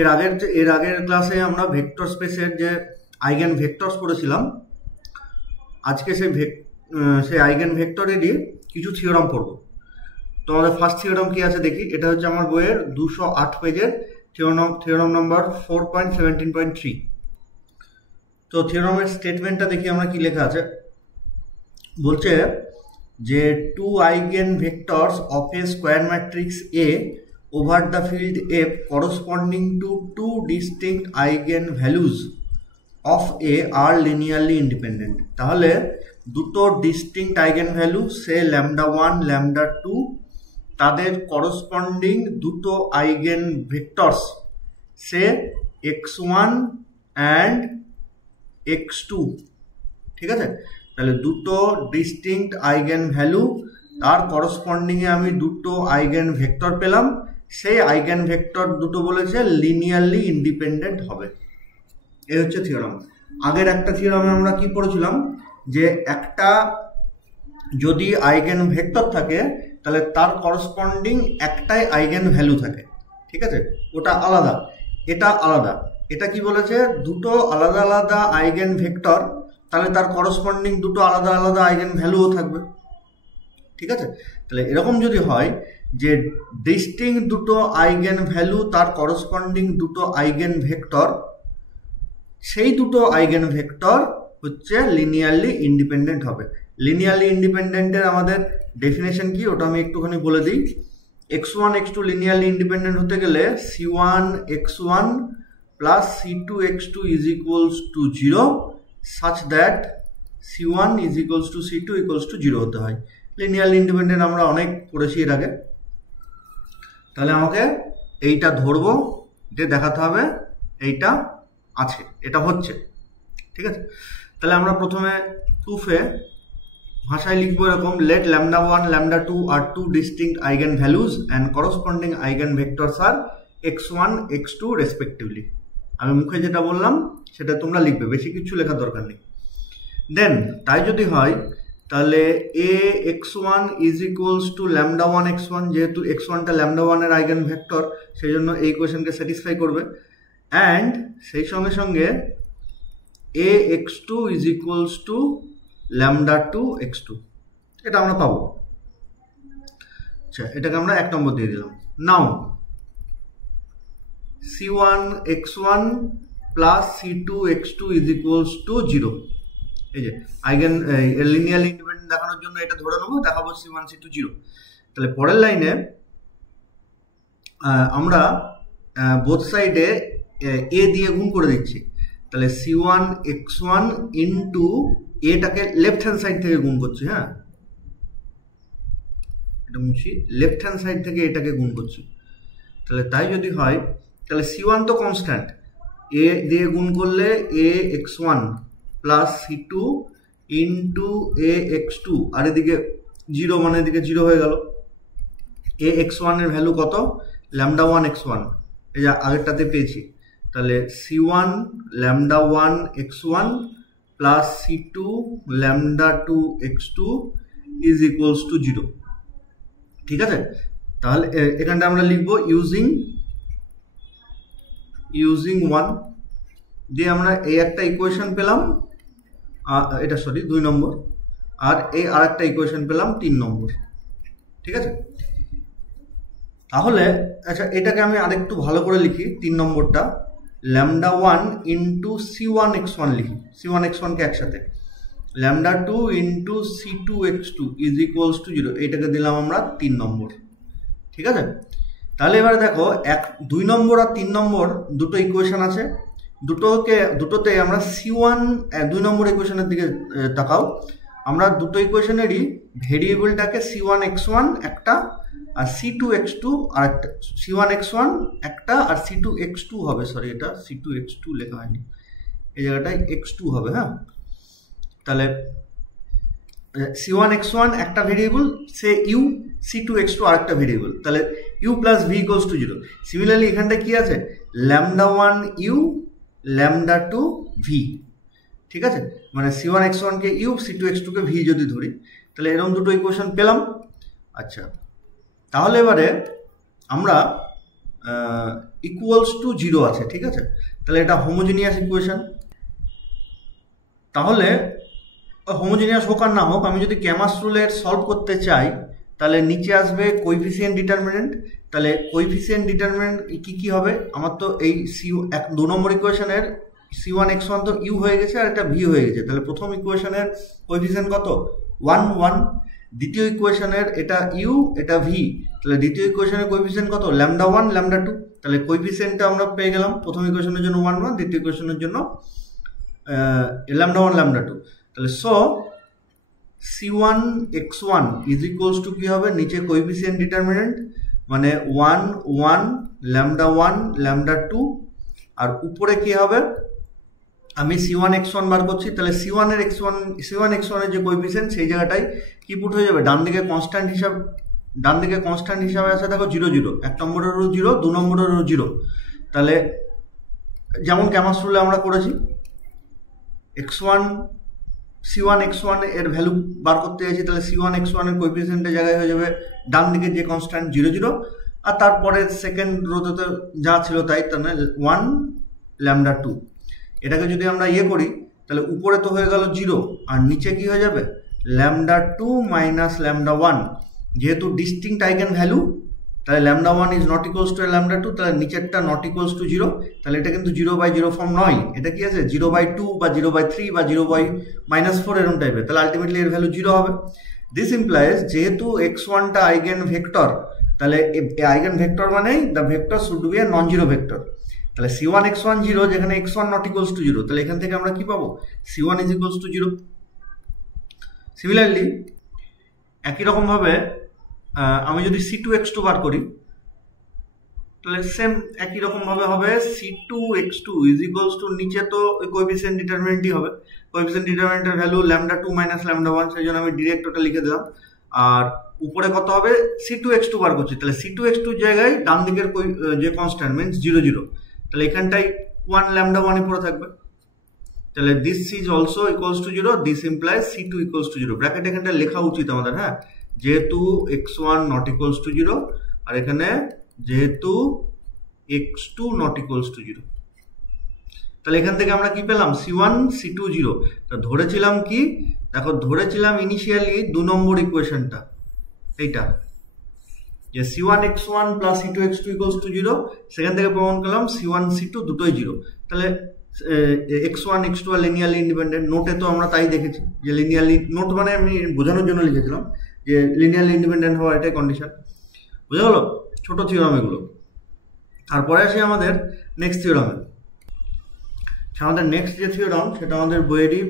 এর আগের ক্লাসে আমরা ভেক্টর স্পেসের যে আইগেন ভেক্টরস করেছিলাম। আজকে সেই আইগেন ভেক্টরেরই কিছু থিওরাম পড়ব। তো আমাদের ফার্স্ট থিওরাম কি আছে দেখি। এটা হচ্ছে আমার বইয়ের 208 পেজের থিওরাম নাম্বার 4.17.3। তো থিওরামের স্টেটমেন্টটা দেখি আমরা কি লেখা আছে। বলছে যে two eigen vectors of a square matrix a over the field F corresponding to two distinct eigenvalues of A are linearly independent। তাহলে দুটো ডিস্টিংক্ট আইগেনভ্যালু সে λ1 λ2 তাদের করসপন্ডিং দুটো eigen vectors say x1 and x2। ঠিক আছে, তাহলে দুটো distinct eigenvalue তার করসপন্ডিংয়ে আমি দুটো আইগেন ভেক্টর পেলাম। সেই আইগেন ভেক্টর দুটো বলেছে লিনিয়ারলি ইন্ডিপেন্ডেন্ট হবে। এই হচ্ছে থিওরাম। আগের একটা থিওরামে আমরা কি পড়েছিলাম যে একটা যদি আইগেন ভেক্টর থাকে তাহলে তার করসপন্ডিং একটাই আইগেন ভ্যালু থাকে। ঠিক আছে, ওটা আলাদা, এটা আলাদা। এটা কি বলেছে, দুটো আলাদা আলাদা আইগেন ভেক্টর তাহলে তার করসপন্ডিং দুটো আলাদা আলাদা আইগেন ভ্যালুও থাকবে। ঠিক আছে, তাহলে এরকম যদি হয় যে ডিস্টিংক্ট দুটো আইগেন ভ্যালু তার করসপন্ডিং দুটো আইগেন ভেক্টর, সেই দুটো আইগেন ভেক্টর হচ্ছে লিনিয়ারলি ইন্ডিপেন্ডেন্ট হবে। লিনিয়ারলি ইন্ডিপেন্ডেন্টের আমাদের ডেফিনেশন কি ওটা আমি একটুখানি বলে দিই। x1 x2 লিনিয়ারলি ইন্ডিপেন্ডেন্ট হতে গেলে c1 x1 plus c2 x2 is equals to 0 such that c1 is equals two c2 equals to 0 হতে হয়। লিনিয়ারলি ইন্ডিপেন্ডেন্ট আমরা অনেক পড়েছি এর আগে। তাহলে আমাকে এইটা ধরবো, যে দেখাতে হবে এইটা আছে, এটা হচ্ছে। ঠিক আছে, তাহলে আমরা প্রথমে প্রুফে ভাষায় লিখবো এরকম, let λ1 λ2 are two distinct eigenvalues and corresponding eigenvectors are x1 x2 respectively. আমি মুখে যেটা বললাম সেটা তোমরা লিখবে, বেশি কিছু লেখার দরকার নেই। দেন তাই যদি হয় তাহলে a x1 is equals two λ1 x1, যেহেতু x1টা λ1 এর আইগেন ভেক্টর সেই জন্য এই ইকুয়েশনকে স্যাটিসফাই করবে। অ্যান্ড সেই সঙ্গে সঙ্গে a x2 is equals two λ2 x2, এটা আমরা পাবো। আচ্ছা, এটাকে আমরা 1 নম্বর দিয়ে দিলাম। নাও c1 x1 plus c2 x2 is equals to 0। এই যে আইগেন লিনিয়ারলি ইন্ডিপেন্ডেন্ট দেখানোর জন্য এটা ধরে নেবো, দেখাবো c1 c2 0। তাহলে পরের লাইনে আমরা বোথ সাইডে a দিয়ে গুণ করে দিচ্ছি। তাহলে c1 x1 ইন্টু এটাকে লেফট হ্যান্ড সাইড থেকে গুণ করছি। হ্যাঁ, এটা মুছি, লেফট হ্যান্ড সাইড থেকে এটাকে গুণ করছি। তাহলে তাই যদি হয় তাহলে c1 তো কনস্ট্যান্ট, a দিয়ে গুণ করলে a x1 plus c2 into a x2, আর এদিকে 0 মানে এদিকে 0 হয়ে গেল। a x1 এর ভ্যালু কত, λ1 x1, এই যে আগেরটাতে পেয়েছি। তাহলে c1 λ1 x1 plus c2 λ2 x2 is equals to 0। ঠিক আছে, তাহলে এখানটা আমরা লিখবো ইউজিং 1 দিয়ে আমরা এই একটা ইকুয়েশন পেলাম, এটা সরি 2 নম্বর, আর এই আর একটা ইকুয়েশন পেলাম 3 নম্বর। ঠিক আছে, তাহলে আচ্ছা এটাকে আমি আরেকটু ভালো করে লিখি। 3 নম্বরটা λ1 ইন্টু c1 x1 লিখি, c1 x1 কে একসাথে, λ2 into c2 x2 is equals to 0, এইটাকে দিলাম আমরা 3 নম্বর। ঠিক আছে, তাহলে এবারে দেখো 2 নম্বর আর 3 নম্বর দুটো ইকুয়েশন আছে, দুটোতে আমরা c1 2 নম্বর ইকুয়েশনের দিকে তাকাও। আমরা দুটো ইকুয়েশনেরই ভেরিয়েবলটাকে c1 x1 একটা আর c2 x2 আর একটা, c1 x1 একটা আর c2 x2 হবে, সরি এটা c2 x2 লেখা হয়নি, এই জায়গাটায় x2 হবে। হ্যাঁ, তাহলে c1 x1 একটা ভেরিয়েবল, সে u, c2 x2 আরেকটা ভেরিয়েবল, তাহলে u plus v equals to 0। Similarly এখানটা কি আছে, λ1 u λ2 v। ঠিক আছে, মানে c1 x1 কে u, c2 x2 কে v যদি ধরি, তাহলে এরকম দুটো ইকুয়েশন পেলাম। আচ্ছা, তাহলে এবারে আমরা ইকুয়ালস টু 0 আছে, ঠিক আছে? তাহলে এটা হোমোজিনিয়াস ইকুয়েশন। তাহলে হোমোজিনিয়াস হোক আর না হোক, আমি যদি ক্যামাস রুলের সলভ করতে চাই তাহলে নিচে আসবে কোএফিসিয়েন্ট ডিটারমিনেন্ট। তাহলে কোএফিসিয়েন্ট ডিটারমিনেন্ট কি কি হবে? আমার তো এই দু নম্বর ইকুয়েশনের c1x1 তো ইউ হয়ে গেছে আর একটা ভি হয়ে গেছে। তাহলে প্রথম ইকুয়েশনের কোএফিসিয়েন্ট কত? 1 1। দ্বিতীয় ইকুয়েশনের এটা ইউ এটা ভি, তাহলে দ্বিতীয় ইকুয়েশনের কোএফিসিয়েন্ট কত? Lambda 1 lambda 2। তাহলে কোএফিসিয়েন্টটা আমরা পেয়ে গেলাম প্রথম ইকুয়েশনের জন্য 1 1, দ্বিতীয় ইকুয়েশনের জন্য ল্যামডা 1 ল্যামডা 2। তাহলে c1x1 ইজ ইকুয়ালস টু কি হবে? নিচে কোএফিসিয়েন্ট ডিটারমিনেন্ট মানে 1 1 ল্যামডা 1 ল্যামডা 2, আর উপরে কি হবে? আমি c1x1 বার করছি, তাহলে c1x1 এর যে কোএফিসিয়েন্ট সেই জায়গাটায় কি পুট হয়ে যাবে? ডান দিকে কনস্ট্যান্ট হিসাবে আছে দেখো 0 0, 1 নম্বরেরও 0 2 নম্বরেরও 0। তাহলে যেমন ক্যামাস রুলে আমরা করেছি, c1x1 এর ভ্যালু বার করতে গেছি, তাহলে c1x1 এর কোএফিসিয়েন্টের জায়গায় হয়ে যাবে ডান দিকে যে কনস্ট্যান্ট 0 0, আর তারপরে সেকেন্ড রোতে যা ছিল তাই, তাহলে 1 ল্যামডা 2। এটাকে যদি আমরা করি তাহলে উপরে তো হয়ে গেল 0 আর নিচে কি হয়ে যাবে? Lambda 2 minus lambda 1। যেহেতু ডিস্টিংক্ট আইগেন ভ্যালু, তাহলে lambda 1 is not equals to lambda 2, তাহলে নিচেরটা নট ইকুয়ালস টু 0। তাহলে এটা কিন্তু 0/0 ফর্ম নয়, এটা কি আছে? 0/2 বা 0/3 বা 0/-4 এরকম টাইপের। তাহলে আলটিমেটলি এর ভ্যালু 0 হবে। দিস ইমপ্লাইজ যেহেতু x1টা আইগেন ভেক্টর, তাহলে আইগেন ভেক্টর মানেই the vector should B A non zero vector. তাহলে c1x1 0, যেখানে x1 নট ইকুয়ালস টু 0, তাহলে এখান থেকে আমরা কি পাবো? c1 is equals to 0। Similarly একই রকমভাবে আমি যদি c2x2 বার করি, তাহলে সেম একই রকমভাবে হবে c2x2 ইজ ইকুয়ালস টু, নিচে তো ওই কোএফিসিয়েন্ট ডিটারমিনেন্টই হবে, কোএফিসিয়েন্ট ডিটারমিনেন্টের ভ্যালু ল্যামডা 2 মাইনাস ল্যামডা 1, সেই জন্য আমি ডিরেক্ট ওটা লিখে দিলাম। আর উপরে কত হবে? c2x2 বার করছি, তাহলে c2x2 জায়গায় ডান দিকের যে কনস্ট্যান্ট মিনস 0 0, তাহলে এখানটায় 1 ল্যামডা 1 পড়ে থাকবে। তাহলে this is also equals to 0, this implies c2 equals to 0। Bracket এখানটা লেখা উচিত আমাদের, হ্যাঁ, যেহেতু x1 নট ইকুয়ালস টু 0 আর এখানে যেহেতু x2 নট ইকুয়ালস টু 0। তাহলে এখান থেকে আমরা কি পেলাম? c1 c2 0। তা ধরেছিলাম কি? দেখো ধরেছিলাম ইনিশিয়ালি 2 নম্বর ইকুয়েশনটা, এইটা যে c1x1 plus c2x2 equals to 0, সেখান থেকে প্রমাণ করলাম c1 c2 দুটোই 0। তাহলে x1 x2 আর লিনিয়ারলি ইন্ডিপেন্ডেন্ট। নোটে তো আমরা তাই দেখেছি যে লিনিয়ারলি, নোট মানে আমি বোঝানোর জন্য লিখেছিলাম যে লিনিয়ারলি ইন্ডিপেন্ডেন্ট হওয়া এটাই কন্ডিশন। বুঝা গেল? ছোট থিওরাম এগুলো। তারপরে আসি আমাদের নেক্সট থিওরামে। আমাদের নেক্সট যে থিওরাম সেটা আমাদের বইয়েরই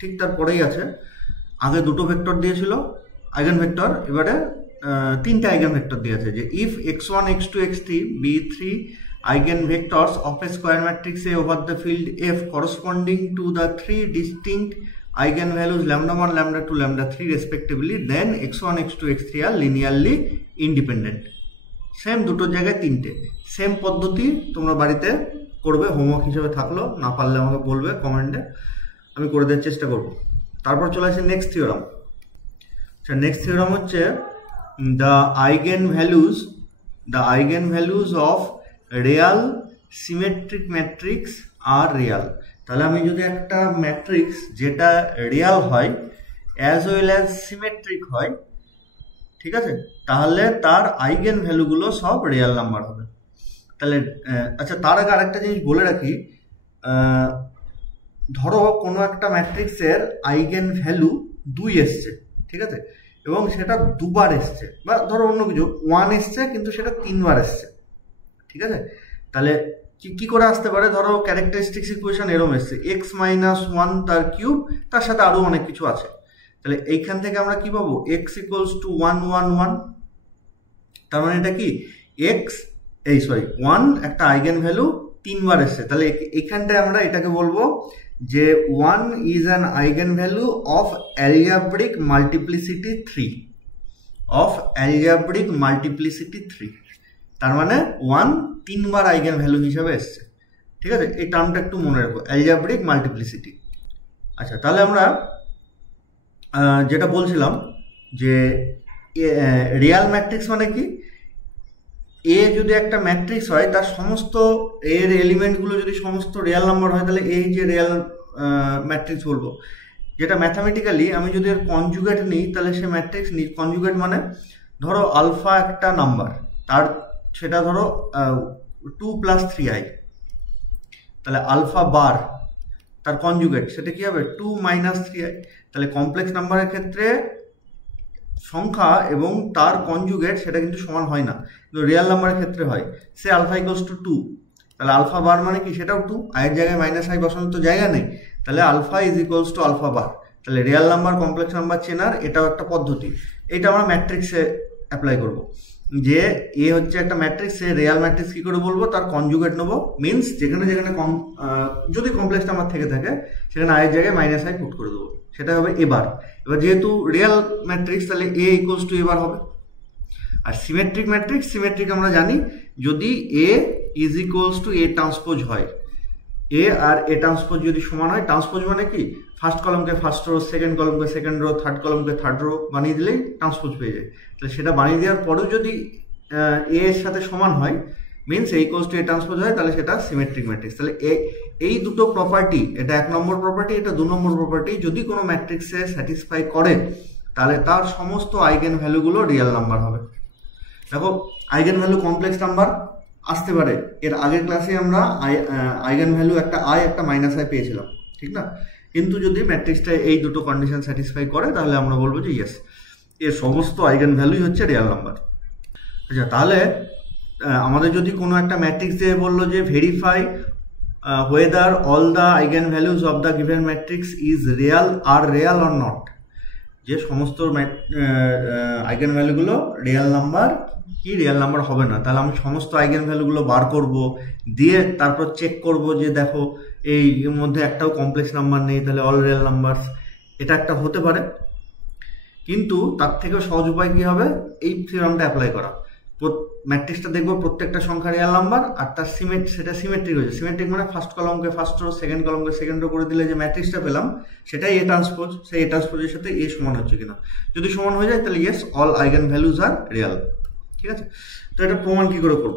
ঠিক তারপরেই আছে। আগে দুটো ভেক্টর দিয়েছিল আইগেন ভেক্টর, এবারে তিনটা আইগেন ভেক্টর দিয়েছে যে if x1 x2 x3 be 3 eigenvectors of a square matrix A over the field F corresponding to the three distinct eigenvalues lambda 1 lambda 2 lambda 3 respectively, then x1 x2 x3 are linearly independent। Same দুটো জায়গায় তিনটে, same পদ্ধতি তোমরা বাড়িতে করবে, homework হিসেবে থাকলো, না পারলে আমাকে বলবে কমেন্টে, আমি করে দেওয়ার চেষ্টা করব। তারপর চলে আসি নেক্সট থিওরাম। নেক্সট থিওরাম হচ্ছে the eigenvalues of real symmetric matrix are real। তাহলে আমি যদি একটা ম্যাট্রিক্স যেটা রিয়াল হয় অ্যাজ ওয়েল অ্যাজ সিমেট্রিক হয়, ঠিক আছে, তাহলে তার আইগেন ভ্যালুগুলো সব রিয়াল নাম্বার হবে। তাহলে আচ্ছা, তার আগে আরেকটা জিনিস বলে রাখি, ধরো কোনো একটা ম্যাট্রিক্সের আইগেন ভ্যালু 2 এসছে, ঠিক আছে, এবং সেটা দুবার এসছে, বা ধরো অন্য কিছু 1 এসছে কিন্তু সেটা 3 বার এসছে, ঠিক আছে, তাহলে কি করে আসতে পারে? ধরো ক্যারেক্টারিস্টিক্স ইকুয়েশন এরকম এসছে x মাইনাস 1 তার কিউব, তার সাথে আরো অনেক কিছু আছে। তাহলে এইখান থেকে আমরা কি পাবো? x equals to 1 1 1। তার মানে এটা কি 1 একটা আইগেন ভ্যালু 3 বার এসছে। তাহলে এখানটায় আমরা এটাকে বলবো যে 1 is an eigen value of algebraic multiplicity 3, of algebraic multiplicity 3। তার মানে 1 3 বার আইগেন ভ্যালু হিসাবে এসছে, ঠিক আছে, এই টার্মটা একটু মনে রাখবো, অ্যালজেব্রিক মাল্টিপ্লিসিটি। আচ্ছা, তাহলে আমরা যেটা বলছিলাম যে রিয়াল ম্যাট্রিক্স মানে কি, এ যদি একটা ম্যাট্রিক্স হয়, তার সমস্ত এর এলিমেন্টগুলো যদি সমস্ত রিয়েল নাম্বার হয়, তাহলে এই যে রিয়েল ম্যাট্রিক্স বলবো। যেটা ম্যাথামেটিক্যালি আমি যদি এর কনজুগেট নিই, তাহলে সে ম্যাট্রিক্স নিই। কনজুগেট মানে ধরো আলফা একটা নাম্বার, তার সেটা ধরো 2 + 3i, তাহলে আলফা বার তার কনজুগেট সেটা কি হবে 2 - 3i। তাহলে কমপ্লেক্স নাম্বারের ক্ষেত্রে সংখ্যা এবং তার কনজুগেট সেটা কিন্তু সমান হয় না, কিন্তু রিয়েল নাম্বারের ক্ষেত্রে হয়। সে আলফা = 2, তাহলে আলফা বার মানে কি, সেটাও 2, আয়ের জায়গায় -i বসানোর তো জায়গা নেই, তাহলে আলফা = আলফা বার। তাহলে রিয়েল নাম্বার কমপ্লেক্স নাম্বার চেনার এটাও একটা পদ্ধতি। এটা আমরা ম্যাট্রিক্সে অ্যাপ্লাই করব, যে এ হচ্ছে একটা ম্যাট্রিক্স, সে রিয়েল ম্যাট্রিক্স কী করে বলবো, তার কনজুগেট নেবো। মিনস যেখানে যেখানে যদি কমপ্লেক্স নাম্বার থেকে থাকে সেখানে আয়ের জায়গায় -i পুট করে দেবো, সেটা হবে এবার। এবার যেহেতু রিয়েল ম্যাট্রিক্স, তাহলে a = এবার হবে। আর সিমেট্রিক ম্যাট্রিক্স, সিমেট্রিক আমরা জানি যদি a = a ট্রান্সপোজ হয়, এ আর এ ট্রান্সপোজ যদি সমান হয়, ট্রান্সপোজ মানে কি, ফার্স্ট কলমকে ফার্স্ট রো, সেকেন্ড কলমকে সেকেন্ড রো, থার্ড কলমকে থার্ড রো বানিয়ে দিলেই ট্রান্সপোজ পেয়ে যায়। তাহলে সেটা বানিয়ে দেওয়ার পরেও যদি এ এর সাথে সমান হয়, মিনস a = a ট্রান্সপোজ হয়, তাহলে সেটা সিমেট্রিক ম্যাট্রিক্স। তাহলে এই দুটো প্রপার্টি, এটা 1 নম্বর প্রপার্টি, এটা 2 নম্বর প্রপার্টি, যদি কোনো ম্যাট্রিক্সে স্যাটিসফাই করে, তাহলে তার সমস্ত আইগেন ভ্যালুগুলো রিয়েল নাম্বার হবে। দেখো, আইগেন ভ্যালু কমপ্লেক্স নাম্বার আসতে পারে। এর আগের ক্লাসে আমরা আইগেন ভ্যালু একটা i একটা -i পেয়েছিলাম, ঠিক না? কিন্তু যদি ম্যাট্রিক্সটা এই দুটো কন্ডিশন স্যাটিসফাই করে, তাহলে আমরা বলবো যে ইয়েস, এর সমস্ত আইগেন ভ্যালুই হচ্ছে রিয়েল নাম্বার। আচ্ছা, তাহলে আমাদের যদি কোনো একটা ম্যাট্রিক্স দিয়ে বললো যে verify whether all the eigenvalues of the given matrix is real or not, যে সমস্ত আইগেন ভ্যালুগুলো রিয়েল নাম্বার কি রিয়েল নাম্বার হবে না, তাহলে আমি সমস্ত আইগেন ভ্যালুগুলো বার করব, দিয়ে তারপর চেক করব যে দেখো এই মধ্যে একটাও কমপ্লেক্স নাম্বার নেই, তাহলে অল রিয়েল নাম্বারস। এটা একটা হতে পারে, কিন্তু তার থেকেও সহজ উপায় কি হবে, এই থিওরামটা অ্যাপ্লাই করা। ম্যাট্রিক্সটা দেখবো প্রত্যেকটা সংখ্যা রিয়েল নাম্বার, আর তার সেটা সিমেট্রিক হয়েছে। সিমেট্রিক মানে ফার্স্ট কলমকে ফার্স্ট রো, সেকেন্ড কলমকে সেকেন্ড রো করে দিলে যে ম্যাট্রিক্সটা পেলাম, সেটাই এ ট্রান্সপোজ। সেই এ ট্রান্সপোজের সাথে এ সমান হচ্ছে কিনা, যদি সমান হয়ে যায় তাহলে ইয়েস, অল আইগেন ভ্যালুজ আর রিয়েল। ঠিক আছে, তো এটা প্রমাণ কি করে করব?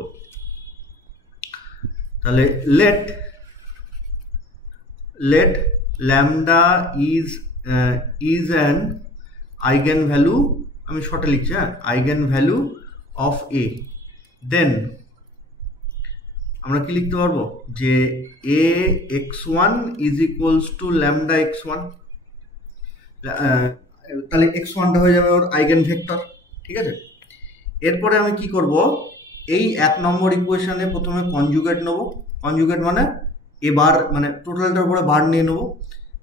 তাহলে let lambda is an eigenvalue, আমি শর্টে লিখছি, হ্যাঁ, eigenvalue of a, then আমরা কি লিখতে পারবো যে a x1 is equals to lambda x1, তাহলে x1টা হয়ে যাবে ওর আইগেন ভেক্টর। ঠিক আছে, এরপরে আমি কি করব, এই 1 নম্বর ইকুয়েশনে প্রথমে কনজুগেট নেব। কনজুগেট মানে এবার মানে টোটালটার উপরে বার নিয়ে নেব,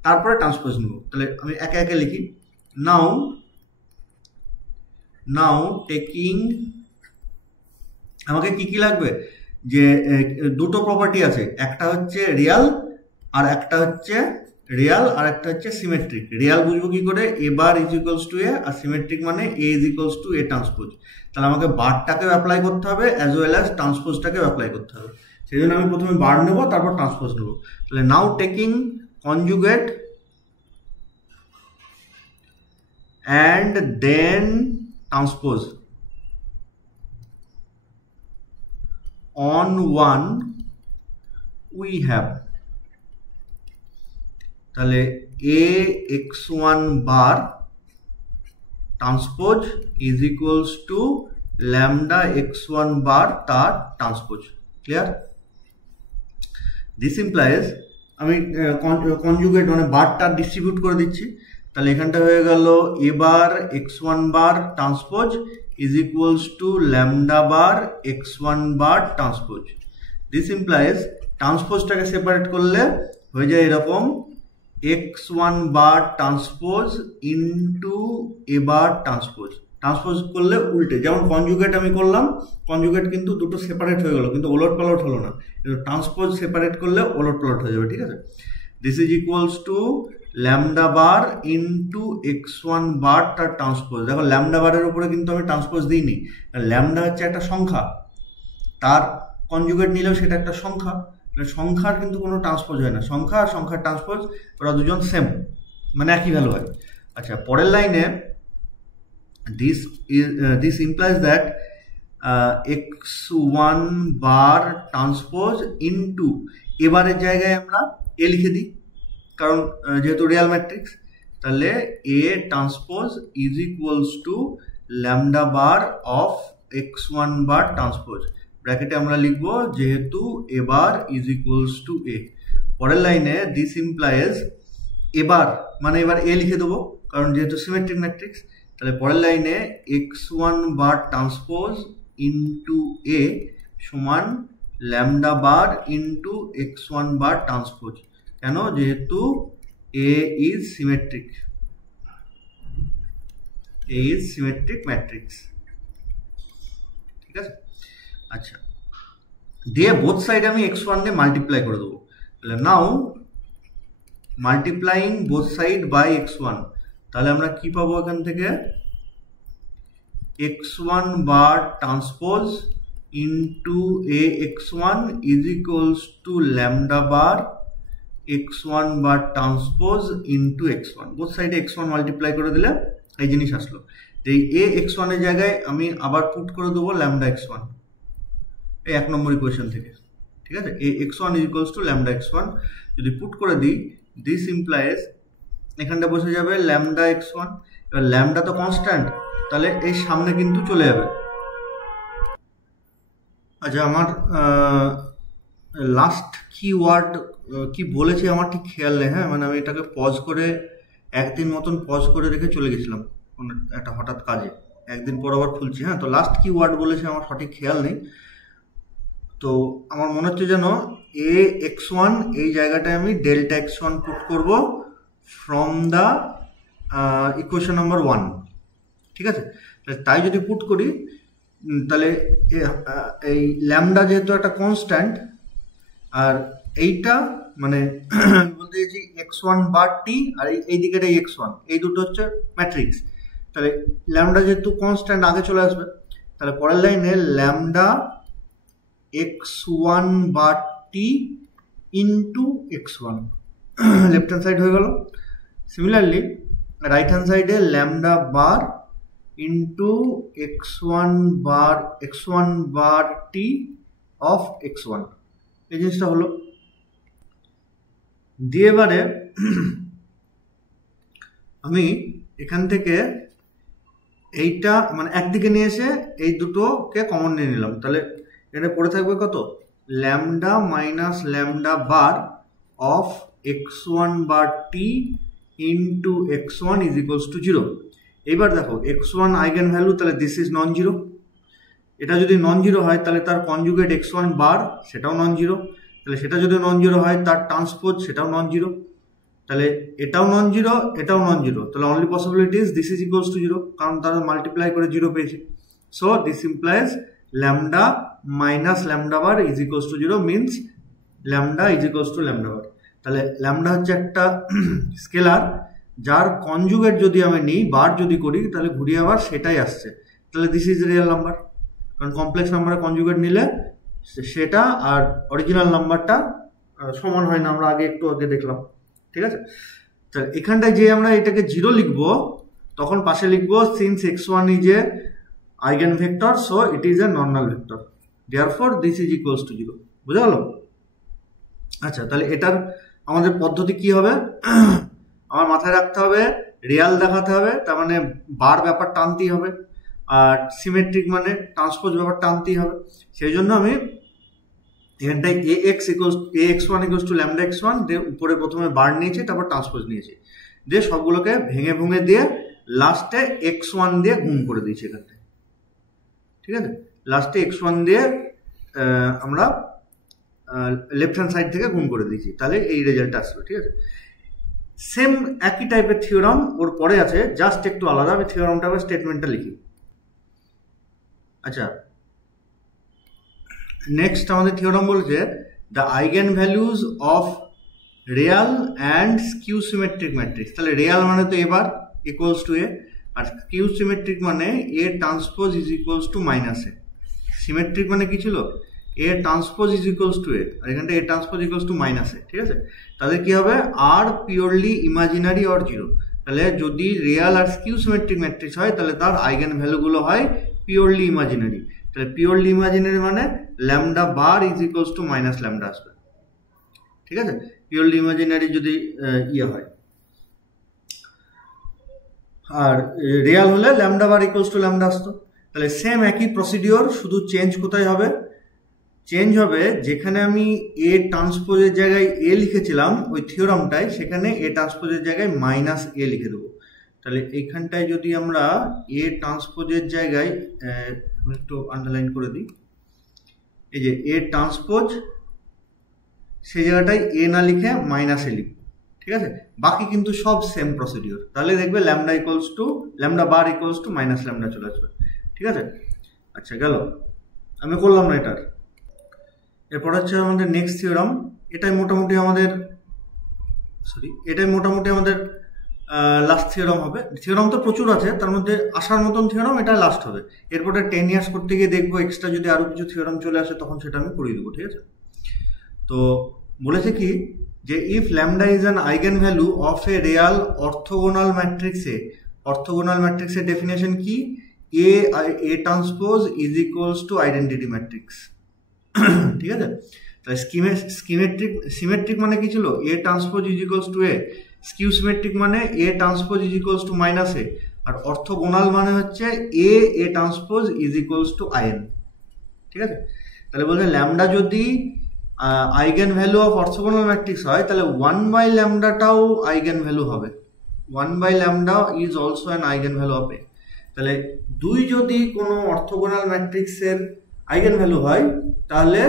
তারপরে ট্রান্সপোজ নেব। তাহলে আমি একে একে লিখি। নাও টেকিং, আমাকে কি কি লাগবে, যে দুটো প্রপার্টি আছে, একটা হচ্ছে রিয়াল আর একটা হচ্ছে সিমেট্রিক। রিয়াল বুঝবো কি করে, A bar is equals to A, আর সিমেট্রিক মানে A is equals to A transpose. তাহলে আমাকে বারটাকেও অ্যাপ্লাই করতে হবে অ্যাজ ওয়েল অ্যাজ ট্রান্সপোজটাকেও অ্যাপ্লাই করতে হবে। সেই জন্য আমি প্রথমে বার নেবো, তারপর ট্রান্সপোজ নেবো। তাহলে now taking conjugate and then transpose on one we have, তাহলে a x1 bar transpose is equals to lambda x1 bar তার ট্রান্সপোজ। ক্লিয়ার? দিস ইমপ্লাইজ, আমি কনজুগেট মানে বারটা ডিস্ট্রিবিউট করে দিচ্ছি। তাহলে এখানটা হয়ে গেল A bar x1 bar transpose is equals to lambda bar x1 bar transpose. This implies ট্রান্সপোজটাকে সেপারেট করলে হয়ে যায় এরকম, x1 bar transpose into A bar transpose. Transpose করলে উল্টে, যেমন কনজুগেট আমি করলাম, কনজুগেট কিন্তু দুটো সেপারেট হয়ে গেল, কিন্তু ওলট পালট হলো না। ট্রান্সপোজ সেপারেট করলে ওলট পালট হয়ে যাবে। ঠিক আছে, this is equals to lambda bar into x1 বার তার ট্রান্সপোজ। দেখো ল্যামডা বারের উপরে কিন্তু আমি ট্রান্সপোজ দিইনি, ল্যামডা হচ্ছে একটা সংখ্যা, তার কনজুগেট নিলেও সেটা একটা সংখ্যা, সংখ্যার কিন্তু কোনো ট্রান্সপোজ হয় না। সংখ্যা আর সংখ্যার ট্রান্সপোজ ওরা দুজন সেম, মানে একই ভ্যালু হয়। আচ্ছা, পরের লাইনে this implies that x1 bar transpose into এবারের জায়গায় আমরা এ লিখে দিই, কারণ যেহেতু রিয়াল ম্যাট্রিক্স, তাহলে A transpose is equals to lambda bar of x1 bar transpose, ব্র্যাকেটে আমরা লিখবো যেহেতু A bar is equals to A. পরের লাইনে দিস ইমপ্লাইজ এবার মানে এবার এ লিখে দেবো, কারণ যেহেতু সিমেট্রিক ম্যাট্রিক্স, তাহলে পরের লাইনে x1 bar transpose into A সমান lambda bar into x1 bar transpose. কেন? যেহেতু A is symmetric, A is symmetric matrix. ঠিক আছে, আচ্ছা, দিয়ে বোথ সাইডে আমি x1 দিয়ে মাল্টিপ্লাই করে দেবো। তাহলে now multiplying both side by x1, তাহলে আমরা কি পাবো এখান থেকে? x1 bar transpose into A x1 is equals to lambda bar x1 bar transpose into x1। Both সাইডে x1 মাল্টিপ্লাই করে দিলে এই জিনিস আসলো। এই এ x1 এর জায়গায় আমি আবার পুট করে দেবো ল্যামডা x1, এই 1 নম্বর ইকুয়েশন থেকে। ঠিক আছে, এ x1 is equals to lambda x1 যদি পুট করে দিই, দিস ইমপ্লাইজ এখানটা বসে যাবে ল্যামডা x1। এবার ল্যামডা তো কনস্ট্যান্ট, তাহলে এই সামনে কিন্তু চলে যাবে। আচ্ছা, আমার লাস্ট কি ওয়ার্ড কি বলেছে আমার ঠিক খেয়াল নেই। হ্যাঁ, মানে আমি এটাকে পজ করে একদিন মতন পজ করে রেখে চলে গেছিলাম কোনো একটা হঠাৎ কাজে, একদিন পর আবার খুলছি। হ্যাঁ, তো লাস্ট কি ওয়ার্ড বলেছে আমার সঠিক খেয়াল নেই। তো আমার মনে হচ্ছে যেন এ x1 এই জায়গাটায় আমি ডেল্টা x1 পুট করব ফ্রম দ্য ইকুয়েশন নাম্বার 1। ঠিক আছে, তাই যদি পুট করি তাহলে এই ল্যামডা যেহেতু একটা কনস্ট্যান্ট, আর এইটা মানে বলতে চাইছি x1 বার টি, আর এই দিকের এই x1, এই দুটো হচ্ছে ম্যাট্রিক্স। তাহলে ল্যামডা যেহেতু কনস্ট্যান্ট আগে চলে আসবে, তাহলে পরের লাইনে lambda x1 bar T into x1 left hand side হয়ে গেল। সিমিলারলি রাইট হ্যান্ড সাইডে lambda bar into x1 bar T of x1, এই জিনিসটা হলো। দিয়ে এবারে আমি এখান থেকে এইটা মানে একদিকে নিয়ে এসে এই দুটোকে কমন নিয়ে নিলাম, তাহলে এটা পড়ে থাকবে কত? Lambda minus lambda bar of x1 bar T into x1 is equals to 0। এইবার দেখো x1 আইগেন ভ্যালু, তাহলে দিস ইজ নন জিরো। এটা যদি নন জিরো হয় তাহলে তার কনজুগেট x1 বার সেটাও নন জিরো, তাহলে সেটা যদি নন জিরো হয় তার ট্রান্সপোজ সেটাও নন জিরো, তাহলে এটাও নন জিরো এটাও নন জিরো, তাহলে only possibility is this is equals to 0, কারণ তারা মাল্টিপ্লাই করে 0 পেয়েছে। So this implies lambda minus lambda bar is equals to 0 means lambda is equals to lambda bar. তাহলে ল্যামডা হচ্ছে একটা স্কেলার যার কনজুগেট যদি আমি নিই, বার যদি করি, তাহলে ঘুরিয়ে আবার সেটাই আসছে, তাহলে দিস ইজ রিয়েল নাম্বার। কারণ কমপ্লেক্স নাম্বারে কনজুগেট নিলে সেটা আর অরিজিনাল নাম্বারটা সমান হয় না, আমরা একটু আগে দেখলাম। ঠিক আছে, তাহলে এখানটায় যে আমরা এটাকে 0 লিখবো, তখন পাশে লিখবো since x1 is a eigen vector so it is a normal vector, therefore this is equals to 0। বুঝা গেল? আচ্ছা, তাহলে এটার আমাদের পদ্ধতি কি হবে? আমার মাথায় রাখতে হবে রিয়াল দেখাতে হবে, তার মানে বার ব্যাপার টানতেই হবে, আর সিমেট্রিক মানে ট্রান্সপোজ ব্যাপার টানতেই হবে। সেই জন্য আমি এখানটায় ax1 equals to lambda x1 দিয়ে উপরে প্রথমে বার নিয়েছি, তারপর ট্রান্সপোজ নিয়েছি, দিয়ে সবগুলোকে ভেঙে ভেঙে দিয়ে লাস্টে x1 দিয়ে গুণ করে দিয়েছি এখানটায়। ঠিক আছে, লাস্টে x1 দিয়ে আমরা লেফট হ্যান্ড সাইড থেকে গুণ করে দিয়েছি, তাহলে এই রেজাল্ট আসবে। ঠিক আছে, সেম একই টাইপের থিওরাম ওর পরে আছে, জাস্ট একটু আলাদা। আমি থিওরামটা আবার স্টেটমেন্টটা লিখি। আচ্ছা, নেক্সট আমাদের থিওরাম বলছে the eigen values of real and skew symmetric matrix. তাহলে রিয়াল মানে তো এবার ইকুয়ালস টু এ, আর স্কিউ সিমেট্রিক মানে A transpose is equals to minus A. Symmetric মানে কি ছিল? A transpose is equals to A, আর এখানটা A transpose equals to minus A. ঠিক আছে, তাহলে কি হবে? আর পিওরলি ইমাজিনারি অর 0। তাহলে যদি রিয়াল আর স্কিউ সিমেট্রিক ম্যাট্রিক্স হয় তাহলে তার আইগেন ভ্যালুগুলো হয় পিওরলি ইমাজিনারি। তাহলে পিওরলি ইমাজিনারি মানে lambda bar is equals to minus lambda আসবে, ঠিক আছে, পিওরলি ইমাজিনারি যদি ইয়ে হয়। আর রিয়াল হলে lambda bar equals to lambda আসতো। তাহলে সেম একই প্রসিডিওর, শুধু চেঞ্জ কোথায় হবে? চেঞ্জ হবে যেখানে আমি এ ট্রান্সপোজের জায়গায় এ লিখেছিলাম ওই থিওরামটায়, সেখানে এ ট্রান্সপোজের জায়গায় মাইনাস এ লিখে দেবো। তাহলে এইখানটায় যদি আমরা এ ট্রান্সপোজের জায়গায় একটু আন্ডারলাইন করে দিই, এই যে এ ট্রান্সপোজ, সেই জায়গাটায় এ না লিখে মাইনাস এ লিখবো, ঠিক আছে। বাকি কিন্তু সব সেম প্রসিডিওর। তাহলে দেখবে lambda equals to lambda bar equals to minus lambda চলে আসবে, ঠিক আছে। আচ্ছা গেল, আমি করলাম না এটার। এরপর হচ্ছে আমাদের নেক্সট থিওরাম। এটাই মোটামুটি আমাদের লাস্ট থিওরাম হবে। থিওরাম তো প্রচুর আছে, তার মধ্যে আসার মতন থিওরাম এটা লাস্ট হবে। এরপরে 10 ইয়ার্স করতে গিয়ে দেখবো এক্সট্রা যদি আরো কিছু থিওরাম চলে আসে তখন সেটা আমি করিয়ে দেবো, ঠিক আছে। তো বলেছে কি যে if lambda is an eigen value of A real orthogonal ম্যাট্রিক্সে, অর্থোগোনাল ম্যাট্রিক্সের ডেফিনেশন কি? A transpose is equals to identity matrix, ঠিক আছে। তাহলে সিমেট্রিক মানে কি ছিল? A transpose is equals to A. Skew symmetric মানে A transpose is equals to minus A. আর অর্থোগোনাল মানে হচ্ছে A transpose is equals to I N, ঠিক আছে। তাহলে বলছে ল্যামডা যদি eigen value of orthogonal matrix হয়, তাহলে 1 by ল্যামডাটাও আইগেন ভ্যালু হবে। 1 by lambda is also an eigen value of A. তাহলে 2 যদি কোনো অর্থোগোনাল ম্যাট্রিক্সের আইগেন ভ্যালু হয়, তাহলে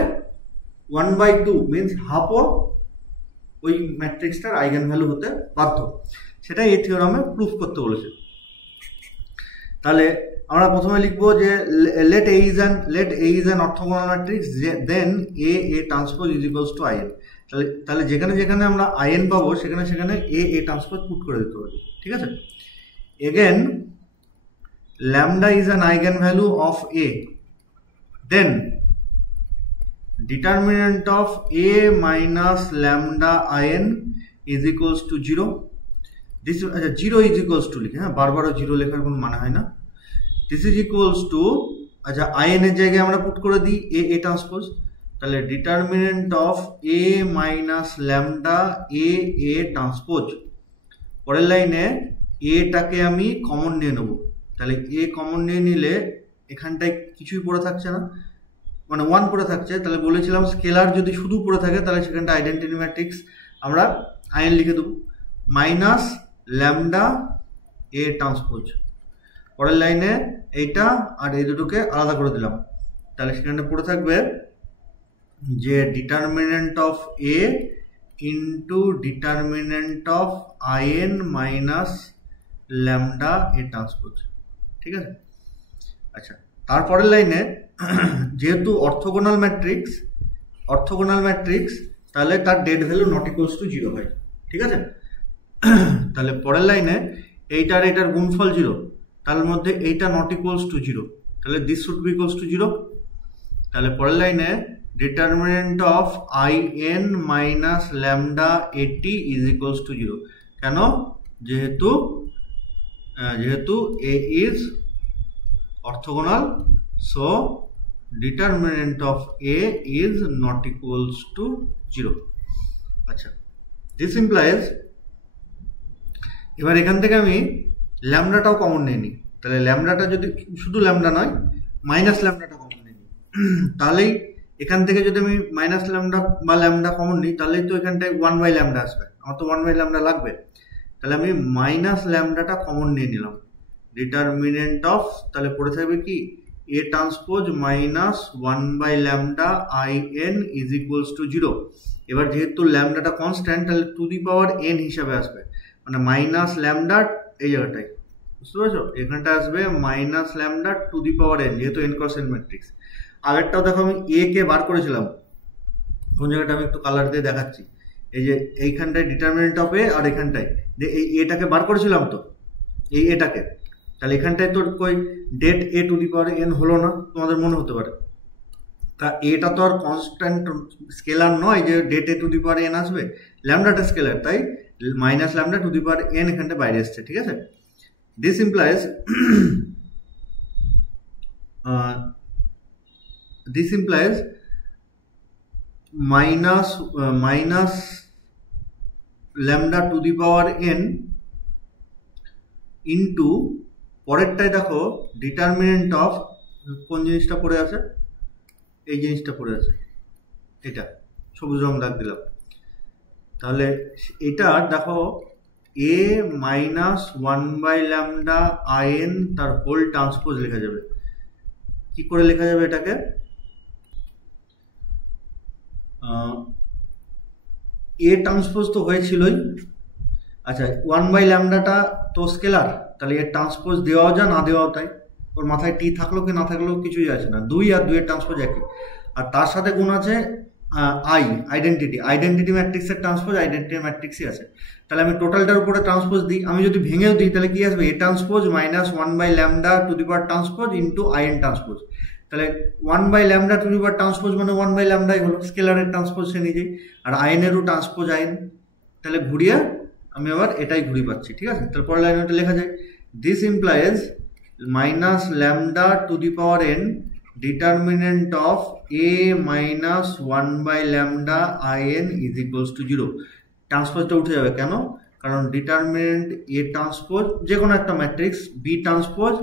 1/2 মিনস হাফও ওই ম্যাট্রিক্সটার আইগেন ভ্যালু হতে বাধ্য। সেটা এই থিওরামে প্রুফ করতে বলেছে। তাহলে আমরা প্রথমে লিখবো যে let A is an orthogonal matrix then A transpose is equals to IN। তাহলে যেখানে যেখানে আমরা IN পাবো সেখানে সেখানে A transpose পুট করে দিতে পারি, ঠিক আছে। Again lambda is an eigenvalue of A, then determinant of A minus lambda IN is equals to 0। this আচ্ছা 0 is equals to লিখে, হ্যাঁ, বারবারও 0 লেখার কোনো মানে হয় না। this is equals to আচ্ছা IN এর জায়গায় আমরা পুট করে দিই A ট্রান্সপোজ। তাহলে determinant of A minus lambda A transpose. পরের লাইনে এটাকে আমি কমন নিয়ে নেব। তাহলে A কমন নিয়ে নিলে এখানটায় কিছুই পড়ে থাকছে না, মানে 1 পড়ে থাকছে। তাহলে বলেছিলাম স্কেলার যদি শুধু পড়ে থাকে তাহলে সেখানটা আইডেন্টিটি ম্যাট্রিক্স আমরা IN লিখে দেবো, মাইনাস ল্যামডা A ট্রান্সপোজ। পরের লাইনে এইটা আর এই দুটোকে আলাদা করে দিলাম। তাহলে সেখানে পড়ে থাকবে যে determinant of A into determinant of IN minus lambda A transpose, ঠিক আছে। আচ্ছা তারপরের লাইনে যেহেতু অর্থোগোনাল ম্যাট্রিক্স তাহলে তার det value not equals to 0 হয়, ঠিক আছে। তাহলে পরের লাইনে এইটার গুণফল 0, তার মধ্যে এইটা নট ইকুয়ালস টু 0, তাহলে this should be equals to 0। তাহলে পরের লাইনে determinant of IN minus lambda AT is equals to 0। কেন? যেহেতু A is orthogonal, so determinant of A is not equals to 0। আচ্ছা দিস ইমপ্লাইজ, এবার এখান থেকে আমি ল্যামডাটাও কমন নিয়ে নিই। তাহলে ল্যামডাটা যদি শুধু ল্যামডা নয় মাইনাস ল্যামডাটা কমন নিয়ে নিই, তাহলেই এখান থেকে যদি আমি মাইনাস ল্যামডা বা ল্যামডা কমন নিই তাহলেই তো এখানটায় 1 by ল্যামডা আসবে। আমার তো 1 by ল্যামডা লাগবে। তাহলে আমি মাইনাস ল্যামডাটা কমন নিয়ে নিলাম। ডিটারমিনেন্ট অফ তাহলে পড়ে থাকবে কি A transpose minus 1 by lambda IN is equals to 0। এবার যেহেতু ল্যামডাটা কনস্ট্যান্ট তাহলে টু দি পাওয়ার n হিসাবে আসবে, মানে মাইনাস ল্যামডা এই জায়গাটায়, বুঝতে পারছো, এখানটা আসবে minus lambda to the power n, যেহেতু n ক্রস n ম্যাট্রিক্স। আগেরটাও দেখো আমি A কে বার করেছিলাম, কোন জায়গাটা আমি একটু কালার দিয়ে দেখাচ্ছি। এই যে এইখানটায় ডিটারমিনেন্ট অফ A আর এখানটায় এই এটাকে বার করেছিলাম, তো এই এটাকে, তাহলে এখানটায় তো কই det A to the power n হলো না, তোমাদের মনে হতে পারে। তা এটা তো আর কনস্ট্যান্ট স্কেলার নয় যে det A to the power n আসবে, ল্যামডাটা স্কেলার, তাই minus lambda to the power n এখানটা বাইরে আসছে, ঠিক আছে। This implies this implies minus lambda to the power n into পরেরটাই দেখো ডিটারমিনেন্ট অফ কোন জিনিসটা পড়ে আছে, এই জিনিসটা পড়ে আছে, এটা সবুজ রং দাগ দিলাম। তাহলে এটা দেখো a মাইনাস 1/λ in তার হোল ট্রান্সপোজ লেখা যাবে। কি করে লেখা যাবে এটাকে? a ট্রান্সপোজ তো হয়েছিলই, আচ্ছা 1/λটা তো স্কেলার, তাহলে এর ট্রান্সপোজ দেওয়াও যা না দেওয়াও তাই, ওর মাথায় টি থাকলো কি না থাকলেও কিছুই আছে না, 2 আর 2 এর ট্রান্সপোজ একই। আর তার সাথে গুণ আছে আইডেন্টিটি ম্যাট্রিক্সের ট্রান্সপোজ আইডেন্টিটি ম্যাট্রিক্সই আছে। তাহলে আমি টোটালটার উপরে ট্রান্সপোজ দিই, আমি যদি ভেঙেও দিই তাহলে কি আসবে? A transpose minus 1/λ to the power transpose into in transpose. তাহলে 1/λ টু দি পাওয়ার ট্রান্সপোজ মানে 1/λই হলো, স্কেলারের ট্রান্সপোজ সে নিজেই, আর আইনেরও ট্রান্সপোজ আইন। তাহলে ঘুরিয়ে আমি আবার এটাই ঘুরি পাচ্ছি, ঠিক আছে? তারপরে লাইনে ওটা লেখা যায় this implies minus lambda to the power n determinant of a minus 1/λ in is equals to 0। ট্রান্সপোজটা উঠে যাবে কেন? কারণ ডিটারমিনেন্ট a ট্রান্সপোজ যে কোনো একটা ম্যাট্রিক্স b ট্রান্সপোজ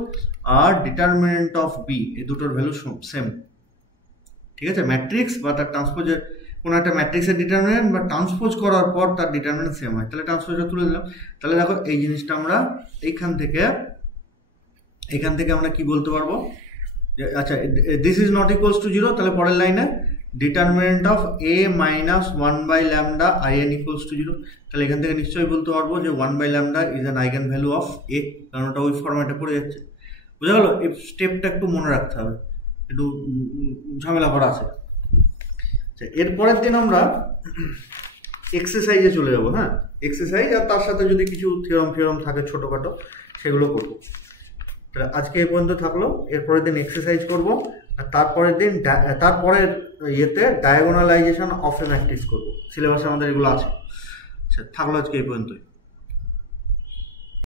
আর ডিটারমিনেন্ট অফ b এই দুটোর ভ্যালু সেম, ঠিক আছে? ম্যাট্রিক্স বা তার ট্রান্সপোজের কোনো একটা ম্যাট্রিক্সের ডিটারমিনেন্ট বা ট্রান্সপোজ করার পর তার ডিটারমিনেন্ট সেম হয়, তাহলে ট্রান্সপোজটা তুলে দিলাম। তাহলে দেখো এই জিনিসটা আমরা এখান থেকে আমরা কি বলতে পারবো? আচ্ছা this is not equals to 0, তাহলে পরের লাইনে determinant of a minus 1/λ in equals to 0। তাহলে এখান থেকে নিশ্চয়ই বলতে পারবো যে 1/λ is an eigen value of a, কারণ ওটা ওই ফরম্যাটে পড়ে যাচ্ছে। বুঝা গেল? এই স্টেপটা একটু মনে রাখতে হবে, একটু ঝামেলা করা আছে। আচ্ছা এরপরের দিন আমরা এক্সারসাইজে চলে যাবো। হ্যাঁ, এক্সারসাইজ আর তার সাথে যদি কিছু থিওরাম থাকে ছোটোখাটো সেগুলো করবো। তাহলে আজকে এই পর্যন্ত থাকলো, এরপরের দিন এক্সারসাইজ করবো, আর তারপরের ইয়েতে ডায়াগোনালাইজেশন অফ এ ম্যাট্রিক্স করবো। সিলেবাসে আমাদের এগুলো আছে। আচ্ছা থাকলো আজকে এই পর্যন্তই।